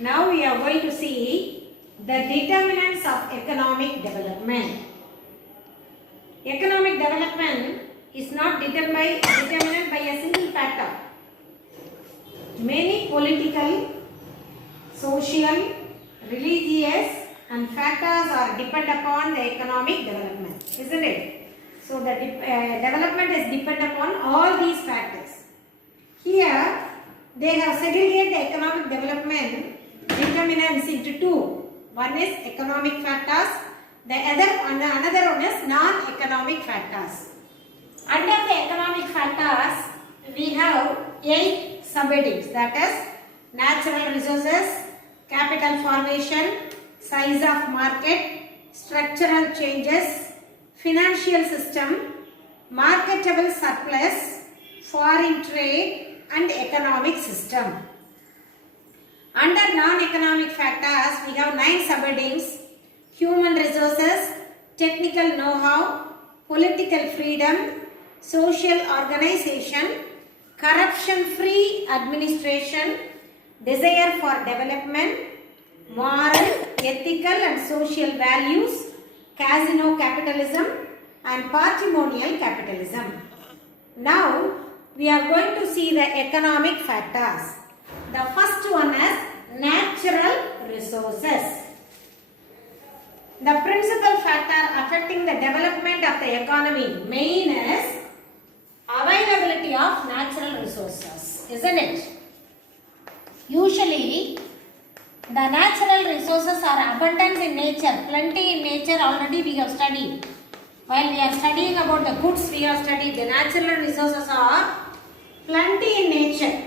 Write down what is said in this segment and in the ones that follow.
Now we are going to see the determinants of economic development. Economic development is not determined by a single factor. Many political, social, religious and factors are depend upon the economic development, isn't it? So the development is depend upon all these factors. Here they have segregated the economic development determinants into two. One is economic factors, another one is non-economic factors. Under the economic factors, we have 8 subheadings, that is natural resources, capital formation, size of market, structural changes, financial system, marketable surplus, foreign trade and economic system. Under non-economic factors, we have 9 subheadings: human resources, technical know-how, political freedom, social organization, corruption-free administration, desire for development, moral, ethical and social values, casino capitalism and patrimonial capitalism. Now, we are going to see the economic factors. The first one is natural resources. The principal factor affecting the development of the economy main is availability of natural resources, isn't it? Usually, the natural resources are abundant in nature, plenty in nature. Already we have studied. While we are studying about the goods, we have studied the natural resources are plenty in nature.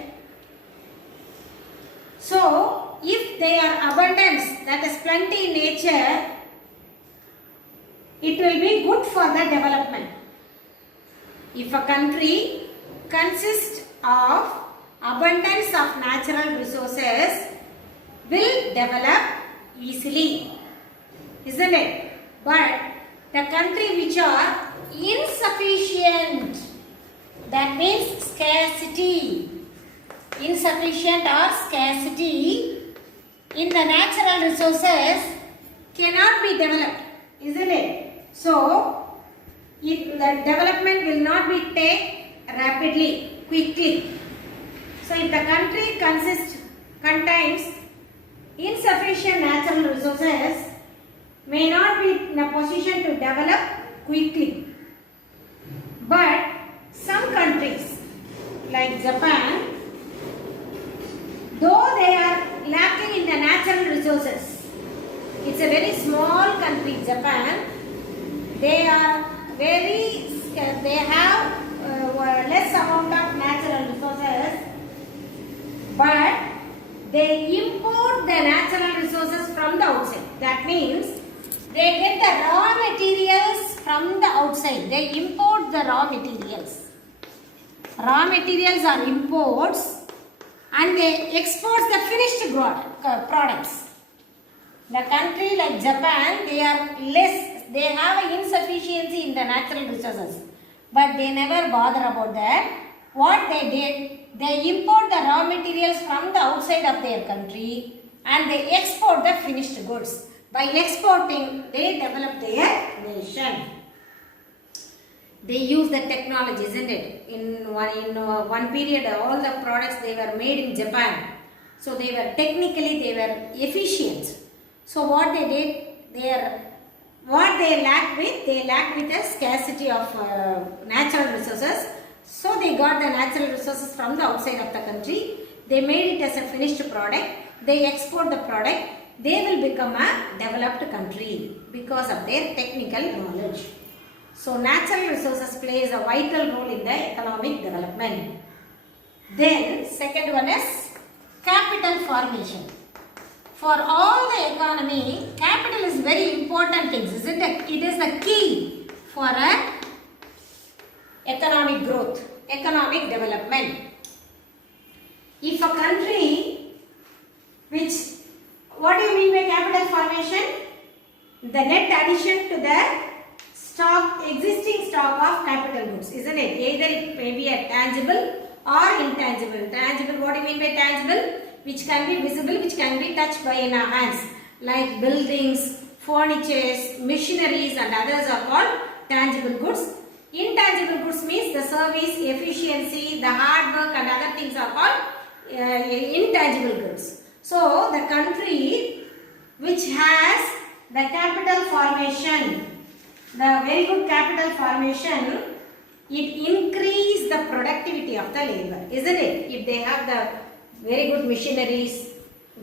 So, if they are abundance, that is plenty in nature, it will be good for the development. If a country consists of abundance of natural resources, will develop easily, isn't it? But the country which are insufficient, that means scarcity, insufficient or scarcity in the natural resources cannot be developed, isn't it? So, the development will not be taken rapidly, quickly. So, if the country contains insufficient natural resources, may not be in a position to develop quickly. But some countries like Japan, though they are lacking in the natural resources, it's a very small country, Japan. They have less amount of natural resources, but they import the natural resources from the outside. That means they get the raw materials from the outside. They import the raw materials. Raw materials are imports and they export the finished products. The country like Japan, they are less, they have an insufficiency in the natural resources, but they never bother about that. What they did, they import the raw materials from the outside of their country and they export the finished goods. By exporting, they develop their nation. They use the technology, isn't it? In one period, all the products they were made in Japan. So they were efficient. So what they did, what they lacked with a scarcity of natural resources. So they got the natural resources from the outside of the country. They made it as a finished product. They export the product. They will become a developed country because of their technical knowledge. So natural resources plays a vital role in the economic development. Then second one is capital formation. For all the economy, capital is very important thing, isn't it? It is the key for a economic growth, economic development. If a country what do you mean by capital formation? The net addition to the existing stock of capital goods, isn't it? Either it may be a tangible or intangible. Tangible, what do you mean by tangible? which can be visible, which can be touched by in our hands, like buildings, furnitures, machineries and others are called tangible goods. Intangible goods means the service, efficiency, the hard work and other things are called intangible goods. So the country which has the capital formation, the very good capital formation, it increase the productivity of the labor, isn't it? If they have the very good machineries,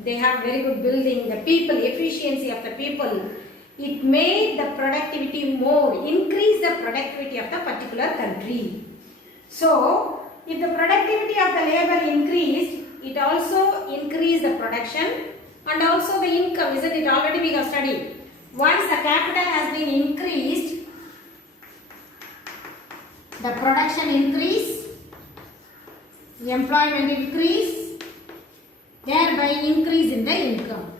they have very good building, the people, efficiency of the people, it made the productivity more, increase the productivity of the particular country. So, if the productivity of the labor increased, it also increased the production and also the income, isn't it? Already we have studied. Once the capital has been increased, the production increase, the employment increase, thereby increase in the income.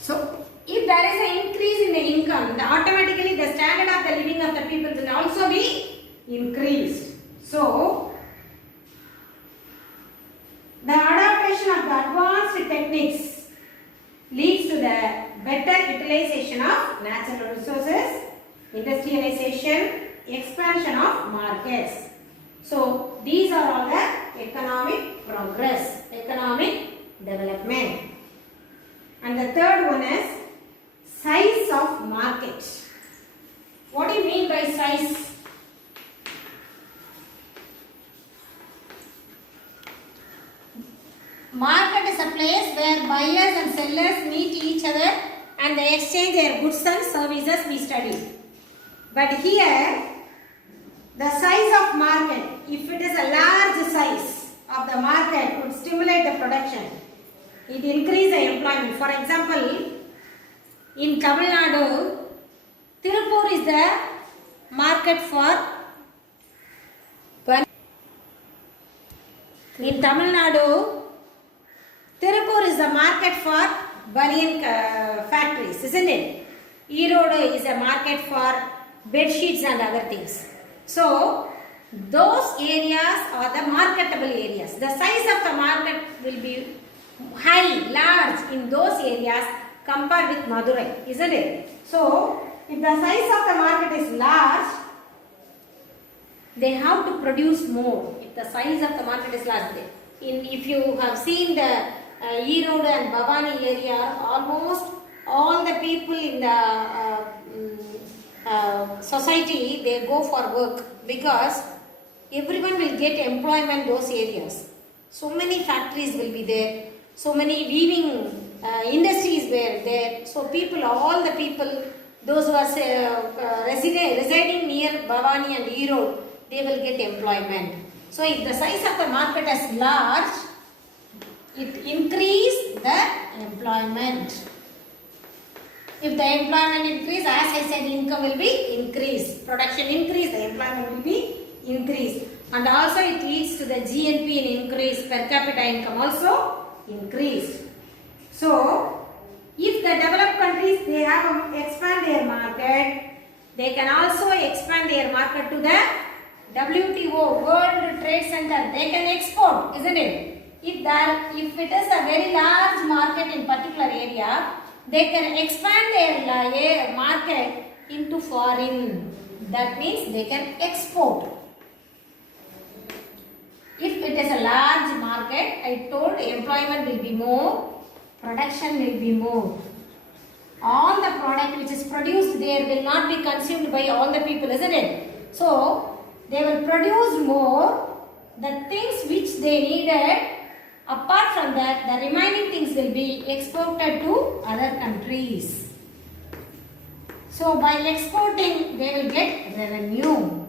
So, if there is an increase in the income, automatically the standard of the living of the people will also be increased. So, the adaptation of the advanced techniques leads to the better utilization of natural resources, industrialization, expansion of markets. So, these are all the economic progress, economic development. And the third one is size of market. What do you mean by size? Market is a place where buyers and sellers meet each other and they exchange their goods and services, we study. But here, the size of market, if it is a large size of the market, would stimulate the production. It increase the employment. For example, in Tamil Nadu, Tirupur is the market for in Tamil Nadu, Tirupur is the market for banian factories, isn't it? Erode is a market for bed sheets and other things. So, those areas are the marketable areas. The size of the market will be high, large in those areas compared with Madurai, isn't it? So, if the size of the market is large, they have to produce more. If the size of the market is large, if you have seen the Erode and Bhavani area, almost all the people in the society, they go for work because everyone will get employment those areas. So many factories will be there. So many weaving industries were there. So people, all the people, those who are residing near Bhavani and Erode, they will get employment. So if the size of the market is large, it increase the employment. If the employment increase, as I said, income will be increased. Production increase, the employment will be increased. And also it leads to the GNP in increase, per capita income also increased. So, if the developed countries, they have expand their market, they can also expand their market to the WTO, World Trade Center. They can export, isn't it? If it is a very large market in particular area, they can expand their market into foreign. That means they can export. If it is a large market, I told employment will be more, production will be more. All the product which is produced there will not be consumed by all the people, isn't it? So, they will produce more, the things which they needed. Apart from that, the remaining things will be exported to other countries. So, by exporting, they will get revenue.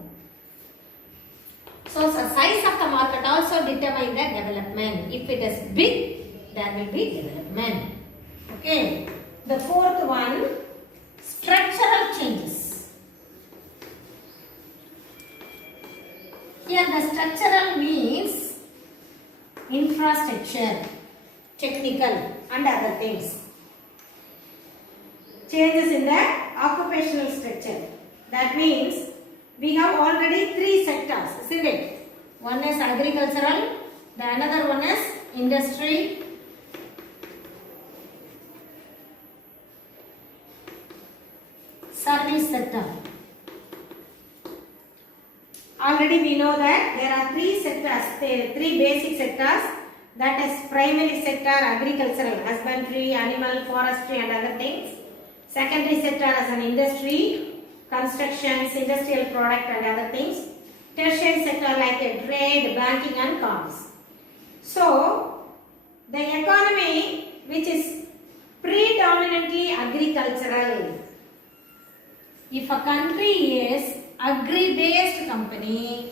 So, the size of the market also determines the development. If it is big, there will be development. Okay. The fourth one, structural changes. Here the structural means infrastructure, technical and other things. Changes in the occupational structure. That means we have already three sectors, isn't it? One is agricultural, the another one is industry sector. Already we know that there are three sectors, three basic sectors, that is primary sector, agricultural, husbandry, animal, forestry and other things. Secondary sector as an industry, constructions, industrial product and other things. Tertiary sector like a trade, banking and commerce. So, the economy which is predominantly agricultural. If a country is agri-based company,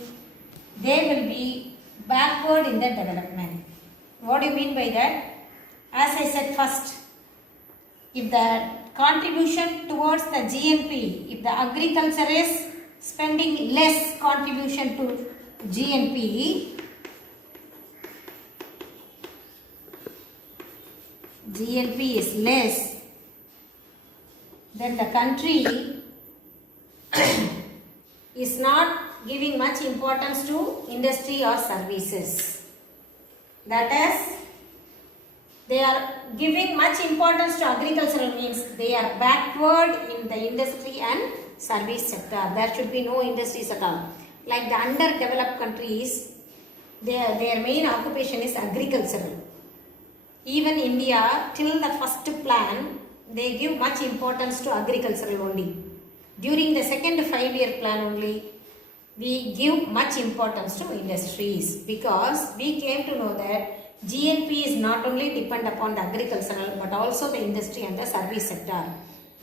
they will be backward in the development. What do you mean by that? As I said first, if the contribution towards the GNP, if the agriculture is spending less contribution to GNP, is less, then the country is not giving much importance to industry or services. That is, they are giving much importance to agricultural, means they are backward in the industry and service sector. There should be no industries at all. Like the underdeveloped countries, their main occupation is agricultural. Even India, till the first plan, they give much importance to agricultural only. During the second 5-year plan only, we give much importance to industries, because we came to know that GNP is not only depend upon the agricultural but also the industry and the service sector.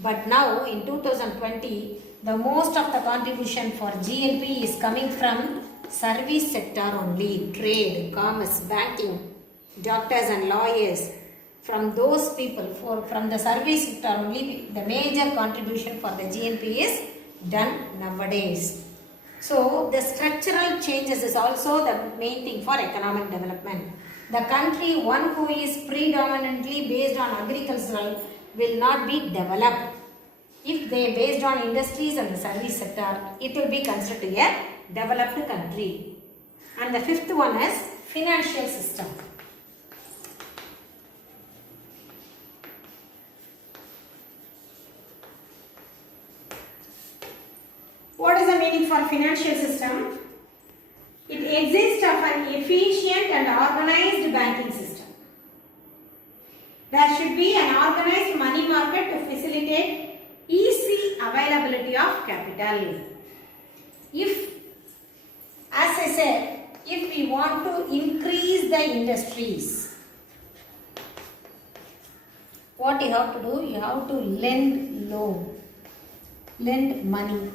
But now in 2020, the most of the contribution for GNP is coming from service sector only, trade, commerce, banking, doctors and lawyers. From those people, from the service sector only, the major contribution for the GNP is done nowadays. So, the structural changes is also the main thing for economic development. The country, one who is predominantly based on agricultural, will not be developed. If they are based on industries and the service sector, it will be considered a developed country. And the fifth one is financial system. What is the meaning for financial system? It exists of an efficient and organized banking system. There should be an organized money market to facilitate easy availability of capital. If, as I said, if we want to increase the industries, what you have to do? You have to lend money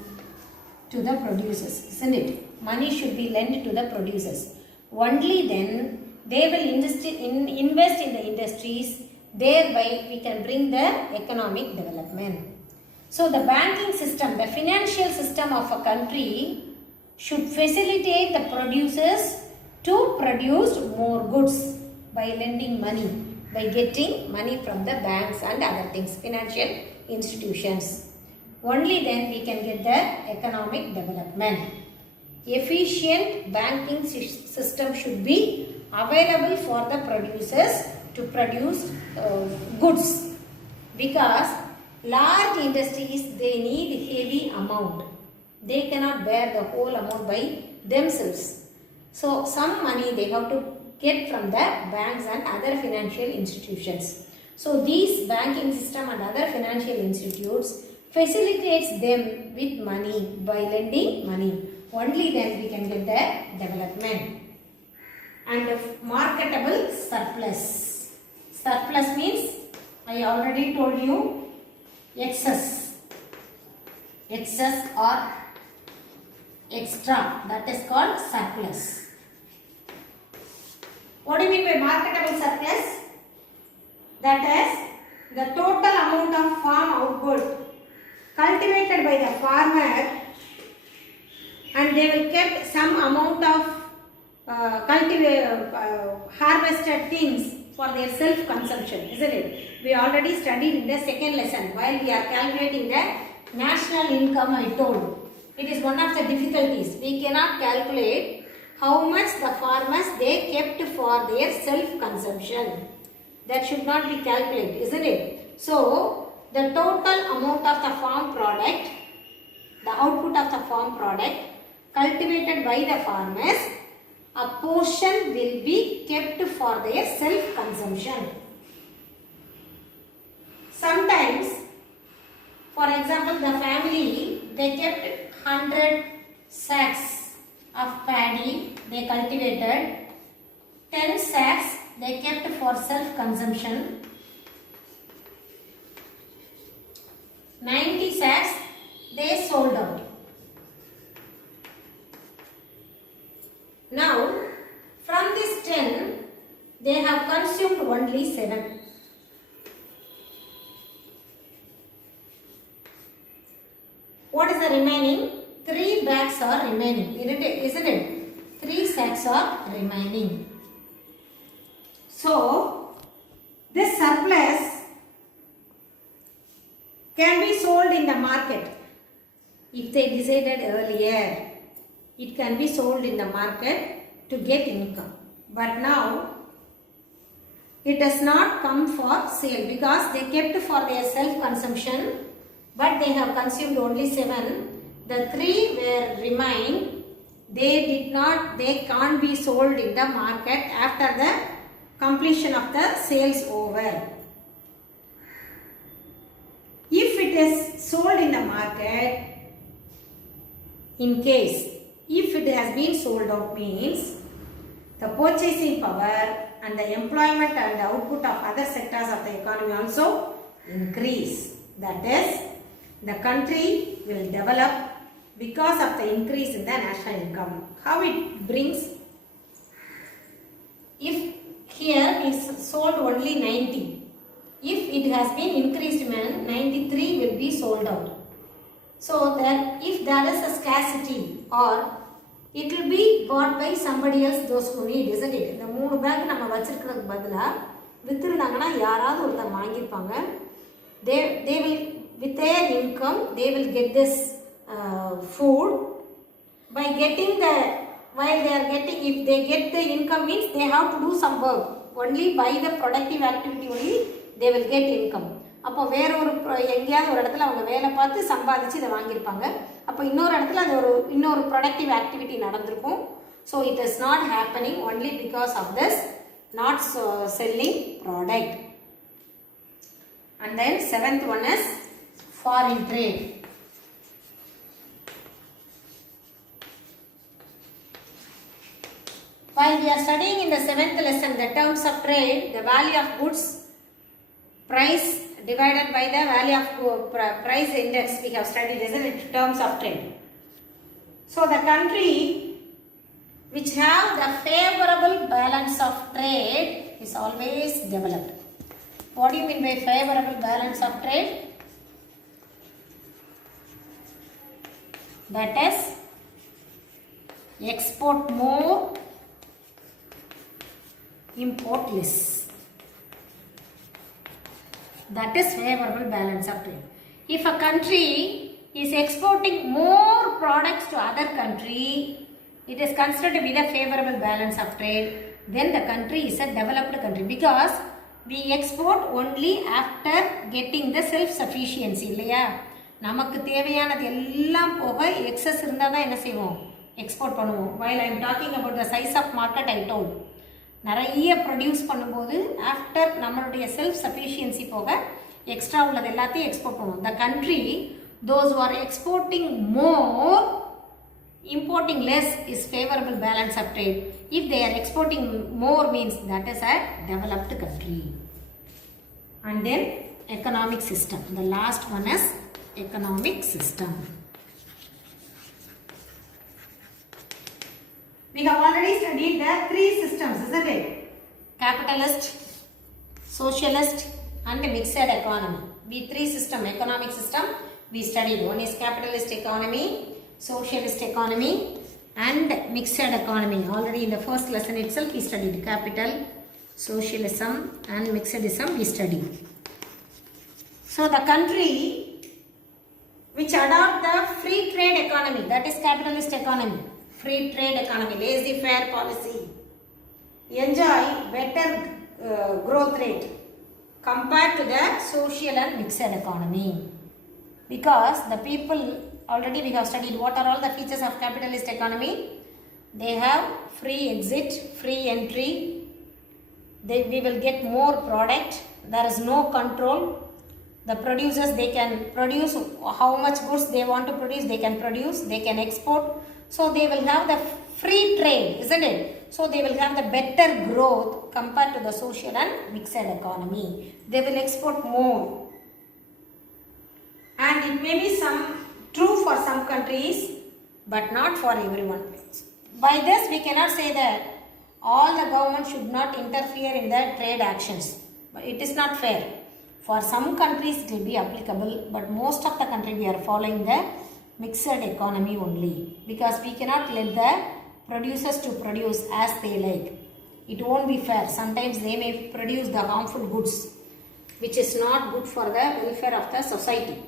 to the producers, isn't it? Money should be lent to the producers. Only then they will invest in the industries, thereby we can bring the economic development. So the banking system, the financial system of a country should facilitate the producers to produce more goods by lending money, by getting money from the banks and other things, financial institutions. Only then we can get the economic development. Efficient banking system should be available for the producers to produce goods, because large industries, they need heavy amount. They cannot bear the whole amount by themselves. So some money they have to get from the banks and other financial institutions. So these banking system and other financial institutes facilitates them with money by lending money. Only then we can get the development. And marketable surplus. Surplus means, I already told you, excess or extra, that is called surplus. What do you mean by marketable surplus? That is the total amount of farm output cultivated by the farmer, and they will keep some amount of harvested things for their self-consumption, isn't it? We already studied in the second lesson while we are calculating the national income. I told it is one of the difficulties. We cannot calculate how much the farmers they kept for their self-consumption. That should not be calculated, isn't it? So the total amount of the farm product the output of the farm product cultivated by the farmers, a portion will be kept for their self-consumption. Sometimes, for example, the family, they kept 100 sacks of paddy they cultivated, 10 sacks they kept for self-consumption, 90 sacks they sold out. Now, from this 10, they have consumed only 7. What is the remaining? 3 bags are remaining, isn't it? 3 sacks are remaining. So, this surplus can be sold in the market. If they decided earlier, it can be sold in the market to get income. But now, it does not come for sale because they kept for their self-consumption, but they have consumed only 7. The 3 were remain. They can't be sold in the market after the completion of the sales over. If it is sold in the market, in case if it has been sold out means the purchasing power and the employment and the output of other sectors of the economy also increase. That is, the country will develop because of the increase in the national income. How it brings? If here is sold only 90, if it has been increased, 93 will be sold out. So that if there is a scarcity, or it will be bought by somebody else, those who need, isn't it? இந்த 3 back நம்ம வச்சிருக்கிறதுக்கு பதிலா வித்துருந்தாங்கன்னா யாராவது ஒருத்தர் வாங்கியிருப்பாங்க. They will, with their income, they will get this food. By getting the, while they are getting, if they get the income means they have to do some work. Only by the productive activity only they will get income. அப்போ வேற ஒரு எங்கேயாவது ஒரு இடத்துல அவங்க வேலை பார்த்து சம்பாதிச்சு இதை வாங்கியிருப்பாங்க. அப்போ இன்னொரு இடத்துல அது இன்னொரு ப்ரொடக்டிவ் ஆக்டிவிட்டி நடந்திருக்கும். So it is not happening only because of this not selling product. And then 7th one is foreign trade. While we are studying in the 7th lesson the terms of trade, the value of goods price divided by the value of price index we have studied, isn't it? Terms of trade. So the country which have the favorable balance of trade is always developed. What do you mean by favorable balance of trade? That is, export more, import less. That is favorable balance of trade. If a country is exporting more products to other country, it is considered to be the favorable balance of trade. Then the country is a developed country because we export only after getting the self-sufficiency. இல்லையா? நமக்கு தேவையானது எல்லாம் போக excess இருந்தால் தான் என்ன செய்வோம்? Export பண்ணுவோம். While I am talking about the size of market, I told. நிறைய ப்ரொடியூஸ் பண்ணும்போது ஆஃப்டர் நம்மளுடைய செல்ஃப் சஃபிஷியன்சி போக எக்ஸ்ட்ரா உள்ளது எல்லாத்தையும் எக்ஸ்போர்ட் பண்ணுவோம். The country those are exporting more, importing less is favorable balance of trade. If they are exporting more means that is a developed country. And then economic system. The last one is economic system. We have already studied the 3 systems, isn't it? Capitalist, socialist and mixed economy. We 3 system, economic system we studied. One is capitalist economy, socialist economy and mixed economy. Already in the first lesson itself we studied capital, socialism and mixedism we studied. So the country which adopt the free trade economy, that is capitalist economy, free trade economy, laissez-faire policy, enjoy better growth rate compared to the social and mixed economy, because the people already we have studied what are all the features of capitalist economy. They have free exit, free entry. We will get more product. There is no control. The producers, they can produce how much goods they want to produce, they can produce, they can export. So they will have the free trade, isn't it? So they will have the better growth compared to the social and mixed economy. They will export more. And it may be true for some countries, but not for everyone. By this, we cannot say that all the government should not interfere in the trade actions. But it is not fair. For some countries it will be applicable, but most of the country we are following the mixed economy only, because we cannot let the producers to produce as they like. It won't be fair. Sometimes they may produce the harmful goods, which is not good for the welfare of the society.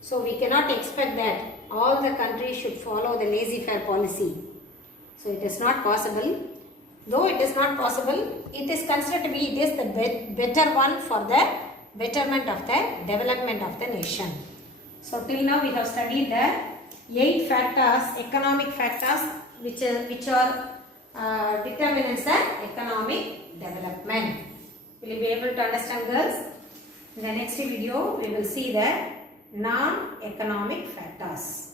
So we cannot expect that all the countries should follow the laissez-faire policy. So it is not possible. Though it is not possible, it is considered to be the better one for the betterment of the development of the nation. So till now we have studied the 8 factors, economic factors, which are determinants of economic development. Will you be able to understand, girls? In the next video we will see the non-economic factors.